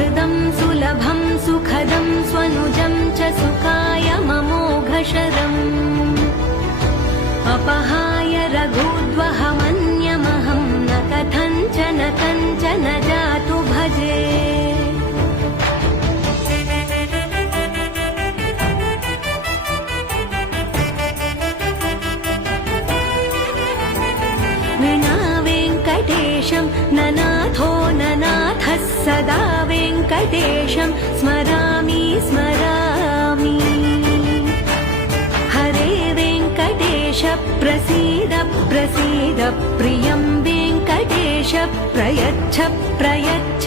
सुहृदं सुलभं सुखदं स्वनुजं च सुखाय ममोघशरम् अपहाय रघुद्वहमन्यमहं न कथञ्चन जातु भजे। विना वेङ्कटेशं ननाथो ननाथः सदा वेङ्कटेशं स्मरामि स्मरामि। हरे वेङ्कटेश प्रसीद प्रसीद प्रियं वेङ्कटेश प्रयच्छ प्रयच्छ।